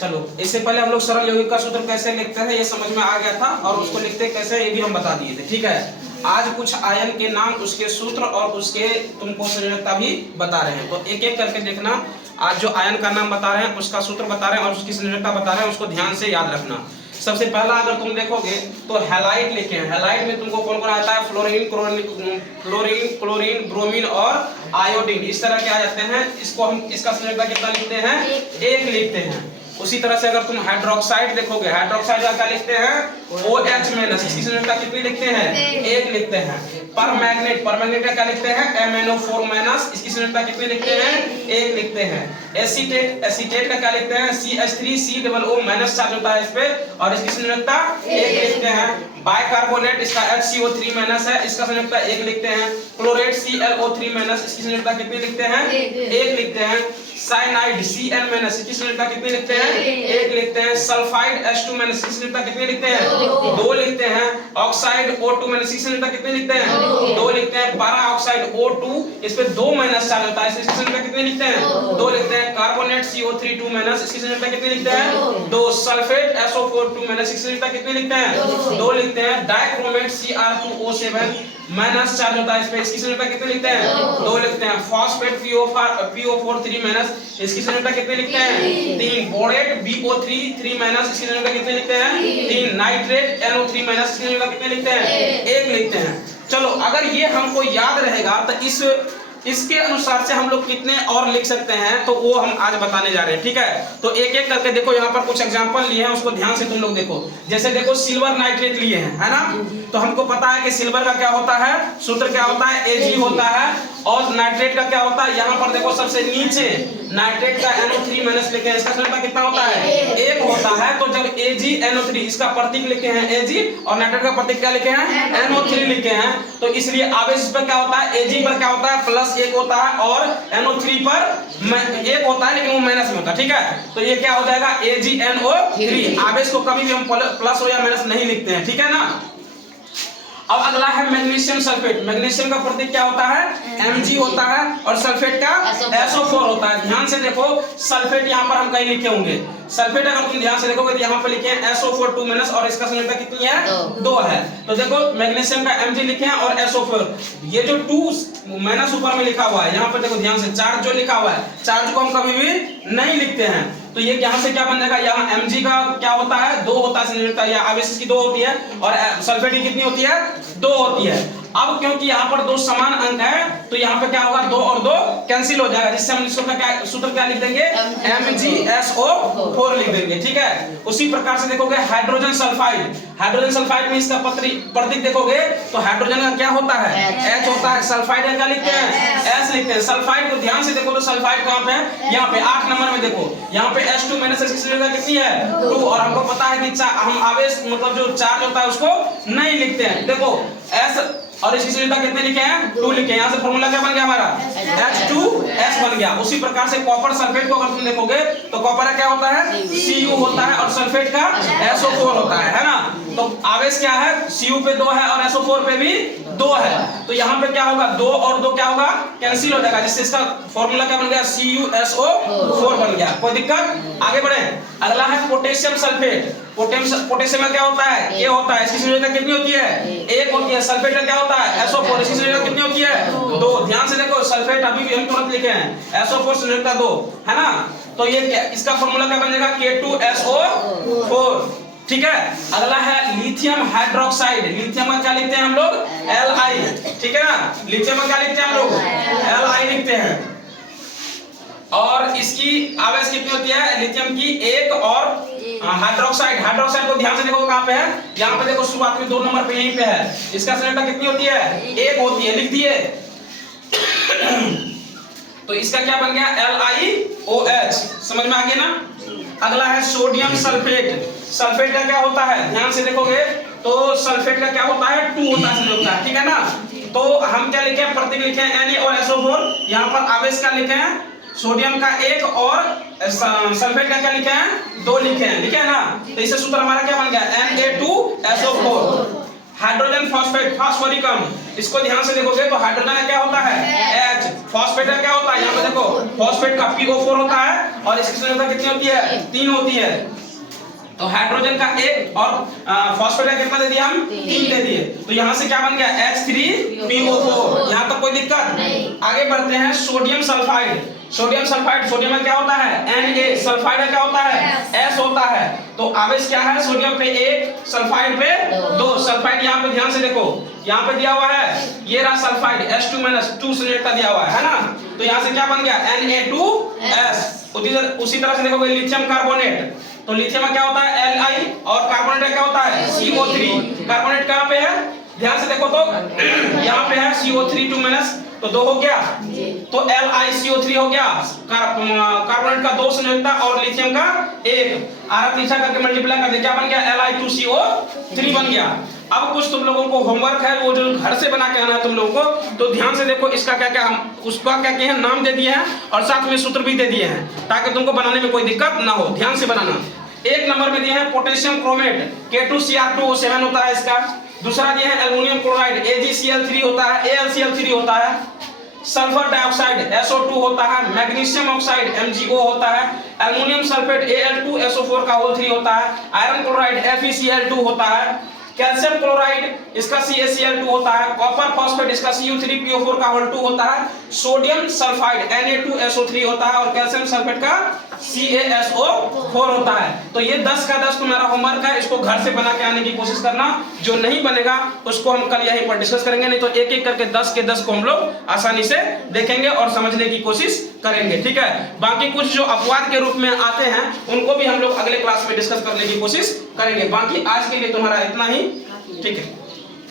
चलो इससे पहले हम लोग सरल यौगिक का सूत्र कैसे लिखते हैं ये समझ में आ गया था, और उसको लिखते कैसे ये भी हम बता दिए थे। ठीक है, आज कुछ आयन के नाम, उसके सूत्र और उसके तुमको संयोजकता भी बता रहे हैं, तो एक एक करके देखना। आज जो आयन का नाम बता रहे हैं, उसका सूत्र बता रहे हैं और उसकी संयोजकता बता रहे हैं, उसको ध्यान से याद रखना। सबसे पहला अगर तुम देखोगे तो हैलाइड लिखे हैं। हैलाइड में तुमको कौन कौन आता है? फ्लोरीन, क्लोरीन, ब्रोमीन और आयोडीन, इस तरह के आ जाते हैं। इसको हम इसका संयोजकता कितना लिखते हैं? एक लिखते हैं। उसी तरह से अगर तुम हाइड्रोक्साइड देखोगे, हाइड्रोक्साइड का क्या लिखते हैं? OH माइनस, इसकी संयोजकता कितनी लिखते हैं? एक लिखते हैं। परमैंगनेट, परमैंगनेट का क्या लिखते हैं? MnO4 माइनस, इसकी संयोजकता कितनी लिखते हैं? एक लिखते हैं। एसीटेट, एसीटेट का क्या लिखते हैं? CH3COO माइनस चार्ज होता है इस पे, और इसकी संयोजकता एक लिखते हैं। बाइकार्बोनेट, इसका HCO3 माइनस है, इसका संयोजकता एक लिखते हैं। क्लोरेट ClO3 माइनस, इसकी संयोजकता कितनी लिखते हैं? एक लिखते हैं। साइनाइड Cl माइनस, इसकी संयोजकता कितनी लिखते हैं? एक लिखते हैं। सल्फाइड H2 माइनस, इसकी संयोजकता कितनी लिखते हैं? दो लिखते हैं। ऑक्साइड O2 माइनस, इसकी संयोजकता कितनी लिखते हैं? दो लिखते हैं। पैरा ऑक्साइड O2, इस पे 2 माइनस चार्ज होता है, इसकी संयोजकता कितनी लिखते हैं? दो लिखते हैं। कार्बोनेट CO3 माइनस, इसकी संयोजकता कितनी लिखते हैं? दो। सल्फेट SO4 माइनस, इसकी संयोजकता कितनी लिखते हैं? दो लिखते हैं। डाइक्रोमेट Cr2O7 माइनस चार्ज होता है इस पे, इसकी संयोजकता कितनी लिखते हैं? दो लिखते हैं। फॉस्फेट PO4 माइनस, इसकी संयोजकता कितनी लिखते हैं? 3। बोरेट BO3 माइनस, इसकी संयोजकता कितनी लिखते हैं? 3। नाइट्रेट NO3 माइनस, इसकी संयोजकता कितनी लिखते हैं? एक लिखते हैं। चलो अगर ये हमको याद रहेगा तो इसके अनुसार से हम लोग कितने और लिख सकते हैं, तो वो हम आज बताने जा रहे हैं। ठीक है, तो एक एक करके देखो, यहाँ पर कुछ एग्जांपल लिए हैं, उसको ध्यान से तुम लोग देखो। जैसे देखो सिल्वर नाइट्रेट लिए हैं, है ना, तो हमको पता है कि सिल्वर का क्या होता है, सूत्र क्या होता है? Ag होता है। और नाइट्रेट का क्या होता है? यहाँ पर देखो सबसे नीचे नाइट्रेट का NO3 माइनस लिखे हैं, इसका संयोजकता कितना होता है? एक होता है। तो जब AgNO3, इसका प्रतीक लिखे हैं Ag, और नाइट्रेट का प्रतीक क्या लिखे हैं? NO3 लिखे हैं, तो इसलिए आवेश पर क्या होता है? Ag पर क्या होता है? प्लस एक होता है, और NO3 पर एक होता है, लेकिन वो माइनस में होता है। ठीक है, तो ये क्या हो जाएगा? AgNO3। आवेश को कभी भी हम प्लस हो या माइनस नहीं लिखते हैं, ठीक है ना। अब अगला है मैग्नीशियम सल्फेट। मैग्नीशियम का प्रतीक क्या होता है? Mg होता है, और सल्फेट का SO4 होता है। ध्यान से देखो, सल्फेट यहाँ पर हम कहीं लिखे होंगे। सल्फेट अगर तुम ध्यान से देखोगे तो यहाँ पर लिखे हैं SO4 माइनस, और इसका संयोजकता कितनी है? 2 है। तो देखो मैग्नीशियम का Mg लिखे हैं और SO4, ये जो 2 माइनस ऊपर में लिखा हुआ है, यहाँ पर देखो ध्यान से, चार्ज जो लिखा हुआ है, चार्ज को हम कभी भी नहीं लिखते हैं, तो ये यहाँ से क्या बन जाएगा? यहाँ Mg का क्या होता है? 2 होता है संयोजकता, या आवेश की 2 होती है, और सल्फेट की कितनी होती है? 2 होती है। अब क्योंकि यहाँ पर 2 समान अंक है, तो यहाँ पे क्या होगा? 2 और 2 कैंसिल हो जाएगा, जिससे हम इसका सूत्र क्या लिख देंगे? MgSO4 लिख देंगे। ठीक है, उसी प्रकार से देखोगे हाइड्रोजन सल्फाइड। हाइड्रोजन सल्फाइड में इसका प्रतीक देखोगे तो हाइड्रोजन का क्या होता है? H होता है। सल्फाइड का क्या लिखते हैं? S लिखते हैं। सल्फाइड को ध्यान से देखो तो सल्फाइड कहाँ पे है? यहाँ पे 8 नंबर में देखो, यहाँ पे H2 माइनस, इसकी संयोजकता कितनी है? 2। और हमको पता है कि हम आवेश मतलब जो चार्ज होता है उसको नहीं लिखते हैं। देखो S, और इसकी संयोजकता कितने लिखे हैं? 2 लिखे हैं। यहाँ से फॉर्मूला क्या बन गया हमारा? H2S बन गया। उसी प्रकार से कॉपर सल्फेट को अगर तुम देखोगे तो कॉपर का क्या होता है? Cu होता है, और सल्फेट का SO4 होता है ना। तो आवेश क्या है? Cu पे 2 है, और SO4 पे भी 2 है, तो यहाँ पे क्या होगा? 2 और 2 क्या होगा? कैंसिल हो जाएगा, जिससे इसका फॉर्मूला क्या बन गया? CuSO4 बन गया। कोई दिक्कत? आगे बढ़े। अगला है पोटेशियम सल्फेट। पोटेशियम में क्या होता है? K होता है, इसकी संयोजकता कितनी होती है? 1 होती है। सल्फेट का क्या होता है? SO4, इसकी संयोजकता कितनी होती है? 2। ध्यान से देखो, सल्फेट अभी भी हम तुरंत लिखे हैं, SO4 संयोजकता 2 है ना, तो ये क्या, इसका फॉर्मूला क्या बन जाएगा? K2SO4। ठीक है, अगला है लिथियम हाइड्रोक्साइड। लिथियम का क्या लिखते हैं हम लोग? Li। ठीक है ना, लिथियम का क्या लिखते हैं हम लोग? Li लिखते हैं। और इसकी आवेश कितनी होती है लिथियम की? 1। और हाइड्रोक्साइड, हाइड्रोक्साइड को ध्यान से देखो कहाँ पे है? यहाँ पे देखो, शुरुआत में 2 नंबर पे, यहीं पे है। इसका संयोजकता कितनी होती है? 1 होती है, लिख दिए। तो इसका क्या बन गया? LiOH। समझ में आ गया ना। अगला है सोडियम सल्फेट। सल्फेट का क्या होता है? ध्यान से देखोगे तो सल्फेट का क्या होता है? 2 होता है संयोजकता, ठीक है ना। तो हम क्या लिखे हैं? प्रतीक लिखे हैं Na और SO4। यहाँ पर आवेश का लिखे हैं सोडियम का 1, और सल्फेट का क्या लिखे हैं? 2 लिखे हैं, लिखे हैं ना। तो इससे सूत्र हमारा क्या बन गया? Na2SO4। हाइड्रोजन फॉस्फेट, फास्फोरिकम, इसको ध्यान से देखोगे तो हाइड्रोजन का क्या होता है H, फॉस्फेट का क्या होता है, यहाँ पे देखो फॉस्फेट का PO4 होता है और इसकी संयोजकता कितनी होती है 3 होती है। तो हाइड्रोजन का 1 और फॉस्फेट का कितना दे दिया हम 3 दे दिए, तो यहाँ से क्या बन गया H3PO4। यहाँ तक कोई दिक्कत नहीं। आगे बढ़ते हैं sodium sulphide. Sodium sulphide, sodium में क्या होता है Na, सल्फाइड में क्या होता है S होता है। तो आवेश क्या है, सोडियम पे 1, सल्फाइड पे 2। सल्फाइड यहाँ पे ध्यान से देखो, यहाँ पे दिया हुआ है ये रहा सल्फाइड H2-2 संयोजकता दिया हुआ है ना, तो यहाँ से क्या बन गया Na2S। उसी तरह से देखोगे लिथियम कार्बोनेट, तो लिथियम में क्या होता है Li और कार्बोनेट में क्या होता है CO3। कार्बोनेट कहाँ पे है, ध्यान से देखो तो यहाँ पे है CO3 तो 2 हो गया, तो LiCO3 हो गया। कार्बोनेट का 2 संयोजकता और लिथियम का 1, आरा तीसरा करके मल्टीप्लाई कर दे, क्या बन गया Li2CO3 बन गया। अब कुछ तुम लोगों को होमवर्क है, वो जो घर से बना के आना है तुम लोगों को, तो ध्यान से देखो इसका क्या क्या हम उसका क्या क्या है नाम दे दिए हैं और साथ में सूत्र भी दे दिए हैं, ताकि तुमको बनाने में कोई दिक्कत ना हो। ध्यान से बनाना। 1 नंबर में दिए हैं पोटेशियम क्रोमेट K2Cr2O7 होता है इसका। दूसरा दिए हैं एल्युमिनियम क्लोराइड AgCl3 होता है, AlCl3 होता है। सल्फर डाइऑक्साइड SO2 होता है। मैग्नीशियम ऑक्साइड MgO होता है। एल्युमिनियम सल्फेट Al2SO4 का होल 3 होता है। आयरन क्लोराइड FeCl2 होता है। कैल्शियम क्लोराइड इसका CaCl2 होता है। कॉपर फॉस्फेट इसका Cu3PO4 का होल 2 होता है। सोडियम सल्फाइड Na2SO3 होता है और कैल्शियम सल्फेट का CaSO4 होता है। तो ये 10 का 10 तुम्हारा होमवर्क है, इसको घर से बना के आने की कोशिश करना। जो नहीं बनेगा उसको हम कल यहीं पर डिस्कस करेंगे, नहीं तो एक एक करके 10 के 10 को हम लोग आसानी से देखेंगे और समझने की कोशिश करेंगे, ठीक है। बाकी कुछ जो अपवाद के रूप में आते हैं उनको भी हम लोग अगले क्लास में डिस्कस करने की कोशिश करेंगे। बाकी आज के लिए तुम्हारा इतना ही, ठीक है।